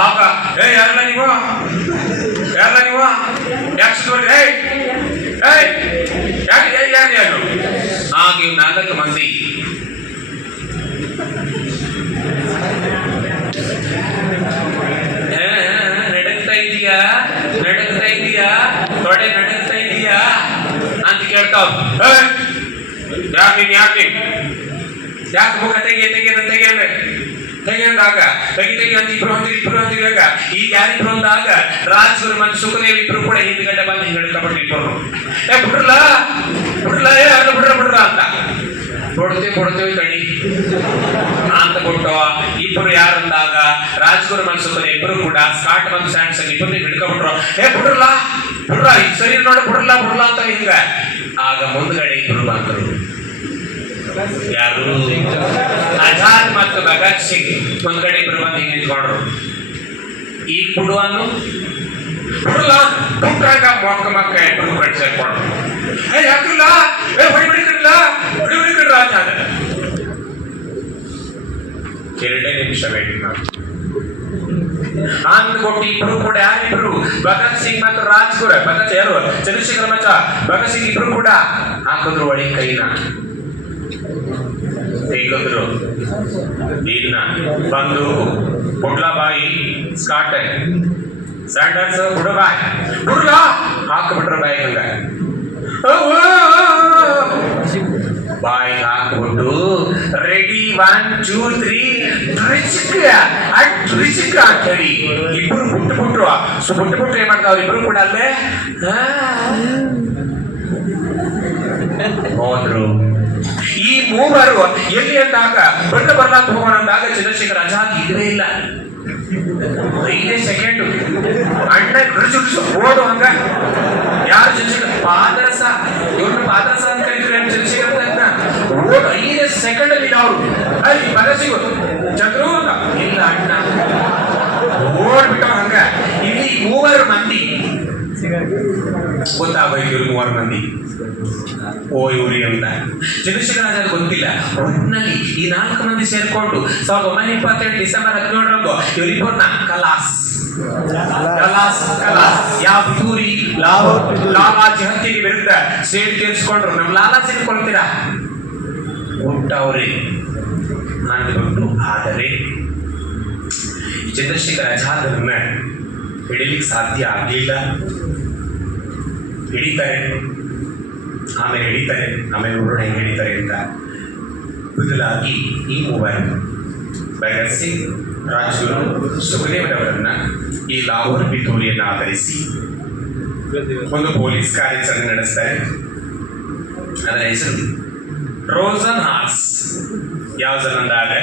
ಆಗ ಏ ಯಾರಲ್ಲ ನೀವು ಯಾರಲ್ಲ ನೀವು ಯಾಕೆ ಸುತ್ತುವರಿ ಏಯ್ ಏಯ್ ಯಾಕೆ ಯಾರು ಯಾರು ಆಗ ಇವ್ ನಾಲ್ಕು ಮಂದಿ ಏ, ನಡಕ್ತಾ ಇದೀಯಾ ನಡಕ್ತಾ ಇದೀಯಾ ತೊಡೆ ನಡಕ್ತಾ ಇದೀಯಾ ಅಂತ ಕೇಳ್ತಾವ್ ಯಾಕೆ ನೀನ್ ಯಾಕೆ ಯಾಕೆ ಮುಖ ತೆಗಿ ತೆಗಿ ಅಂತ ತೆಗಿಯಲ್ಲ ತೆಗಿಯಂದಾಗ, ತೆಗಿ ತೆಗಿ ಅಂತ ಇಬ್ರು ಹೊಂದಿರಿ ಇಬ್ರು ಹೊಂದಿರುವಾಗ ಈಗ ಯಾರಿಬ್ರು ಅಂದಾಗ, ರಾಜರು ಮತ್ತು ಸುಖದೇವಿ ಇಬ್ರು ಕೂಡ ಹಿಂದ್ಗಡೆ ಬಂದು ಹಿಂಗ್ ತಗೊಂಡು ಇಬ್ಬರು ಏ ಬಿಡ್ರಲ್ಲ ಬಿಡ್ರಲ್ಲ ಏ ಅದು ಬಿಡ್ರ ಬಿಡ್ರ ಅಂತ. ಕೊಡ್ತೇವೆ ಕೊಡ್ತೇವೆ ತಡಿ. ಅಂತ ಕೊಟ್ಟ ಇಬ್ಬರು ಯಾರಂದಾಗ ರಾಜಗುರು ಮನ್ಸುಕಲೆ ಇಬ್ಬರು ಕೂಡ ಸ್ಕಾಟ್ ಮತ್ತು ಸ್ಯಾಂಡ್ಸ್ ಇಬ್ಬರು ಹಿಡ್ಕೊಂಡ್ಬಿಟ್ರು. ಏ ಬಿಡ್ರಲ್ಲ ಬಿಡ್ರ ಸರಿ ನೋಡ ಬಿಡ್ರಲ್ಲ ಬಿಡ್ರಲ್ಲ ಅಂತ ಹಿಂಗ. ಆಗ ಮುಂದ್ಗಡೆ ಇಬ್ರು ಬಂದರು. ಯಾರು ಆಜಾದ್ ಮತ್ತು ಭಗತ್ ಸಿಂಗ್ ಇಬ್ಬರು ಬಂದು ಹಿಂಗೆ ನಿಂತ್ಕೊಂಡ್ರು. ಈ ಕುಡುವನ್ನು ಬಿಟ್ಟಾಗ ಮೊಕ್ಕ ಮಕ್ಕ ಏ ಯಾಕಿಲ್ಲ ಏ, ಹೊಡಿ. ಎರಡೇ ನಿಮಿಷ ಇಬ್ರು ಕೂಡ ಯಾರಿಬ್ರು? ಭಗತ್ ಸಿಂಗ್ ಮತ್ತು ಭಗತ್ ಯಾರು? ಚಂದ್ರಶೇಖರ ಮಚ್ಚ ಭಗತ್ ಸಿಂಗ್ ಇಬ್ರು ಕೂಡ. ಹಾಕಿದ್ರು ಒಳಿ ಕೈನ. ತೆಗೆದ್ರು ಬಂದು ಬಂದೂಕು ಪುಡ್ಲಬಾಯಿ ಸ್ಕಾಟ್ ಸ್ಯಾಂಡರ್ಸ್ ಬುಡಬಾಯ್ ಬುಡ್ಲ ಹಾಕ್ಬಿಟ್ರ ಬಾಯಿ ಹಂಗ ಬಾಯಿ ಹಾಕ್ಬಿಟ್ಟು ರೆಡಿ ಒನ್ ಟೂ ತ್ರೀ ಡ್ರಿಚಿಕ್ ಅಟ್ ಡ್ರಿಚಿಕ್ ಅಂತ ಹೇಳಿ ಇಬ್ರು ಬಿಟ್ಟು ಬಿಟ್ರು ಸೊ ಬಿಟ್ಟು ಬಿಟ್ರು ಏನ್ ಮಾಡ್ತಾವ್ ಇಬ್ರು ಕೂಡ ಅಲ್ಲೇ. ಹೋದ್ರು. ಮೂವರು ಎಲ್ಲಿ ಅಂದಾಗ ಬಂದ ಬರ್ಲಾಂತ ಹೋಗೋಣ ಅಂದಾಗ ಚಂದ್ರಶೇಖರ್ ಆಜಾದ್ ಇದ್ರೇ ಇಲ್ಲ. ಐದೇ ಸೆಕೆಂಡ್ ಅಣ್ಣ ಗುರುಚುಡಿಸು ಓಡು ಹಂಗ. ಯಾರು ಚಂದ್ರಶೇಖರ್? ಪಾದರಸ ಇವ್ರನ್ನ ಪಾದರಸ ಅಂತ ಕರೀತಾರೆ ಚಂದ್ರಶೇಖರ್ ಅಂತ ಓಡು ಐದೇ ಸೆಕೆಂಡ್ ಅಲ್ಲಿ ಅವ್ರು ಅಲ್ಲಿ ಪದ ಸಿಗು ಚಂದ್ರು ಅಂತ ಇಲ್ಲ ಅಣ್ಣ ಓಡ್ಬಿಟ್ಟು ಹಂಗ ಇಲ್ಲಿ ಮೂವರು ಮಂದಿ ಗೊತ್ತಾಗೋಯ್ತು ಇವ್ರು ಮೂವರು ಮಂದಿ. ಓ ಇವ್ರಿ ಅಂತ. ಚಂದ್ರಶೇಖರ ಆಜಾದ್ ಗೊತ್ತಿಲ್ಲ. ಒಟ್ಟಿನಲ್ಲಿ ಈ ನಾಲ್ಕು ಮಂದಿ ಸೇರ್ಕೊಂಡು ಸಾವಿರದ ಒಂಬೈನೂರ ಇಪ್ಪತ್ತೆರಡು ಡಿಸೆಂಬರ್ ಹದಿನೇಳರಂದು ಇವರಿಬ್ಬರನ್ನ ಕಲಾಸ್. ಕಲಾಸ್ ಕಲಾಸ್. ಯಾವ ಚೂರಿ ಲಾಲಾಜಿ ಹತ್ಯೆಗೆ ವಿರುದ್ಧ ಸೇರ್ ತೀರಿಸ್ಕೊಂಡ್ರು. ನಮ್ ಲಾಲಾಜಿ ಕೊಳ್ತೀರಾ ಹುಟ್ಟವ್ರೆ ಅಂದ್ಬಿಟ್ಟು ಆದರೆ, ಚಂದ್ರಶೇಖರ್ ಆಜಾದ್ರನ್ನ ಹಿಡಿಲಿಕ್ಕೆ ಸಾಧ್ಯ ಆಗಲಿಲ್ಲ. ಹಿಡಿತಾರೆ. ಆಮೇಲೆ ಹಿಡಿತಾರೆ. ಆಮೇಲೆ ನೋಡೋಣ ಹೆಂಗೆ ಹಿಡಿತಾರೆ ಅಂತ. ಬದಲಾಗಿ ಈ ಮೊಬೈಲ್ ಭಗತ್ ಸಿಂಗ್ ರಾಜ್ಗುರು ಸುಖದೇವರವರನ್ನ ಈ ಲಾಹೋರ್ ಪಿತೂರಿಯನ್ನು ಆಧರಿಸಿ ಒಂದು ಪೊಲೀಸ್ ಕಾರ್ಯಾಚರಣೆ ನಡೆಸ್ತಾರೆ. ಅದರ ಹೆಸರು ರೋಸನ್ ಹಾಸ್ ಯಾವ ಜನ ಅಂದಾಗ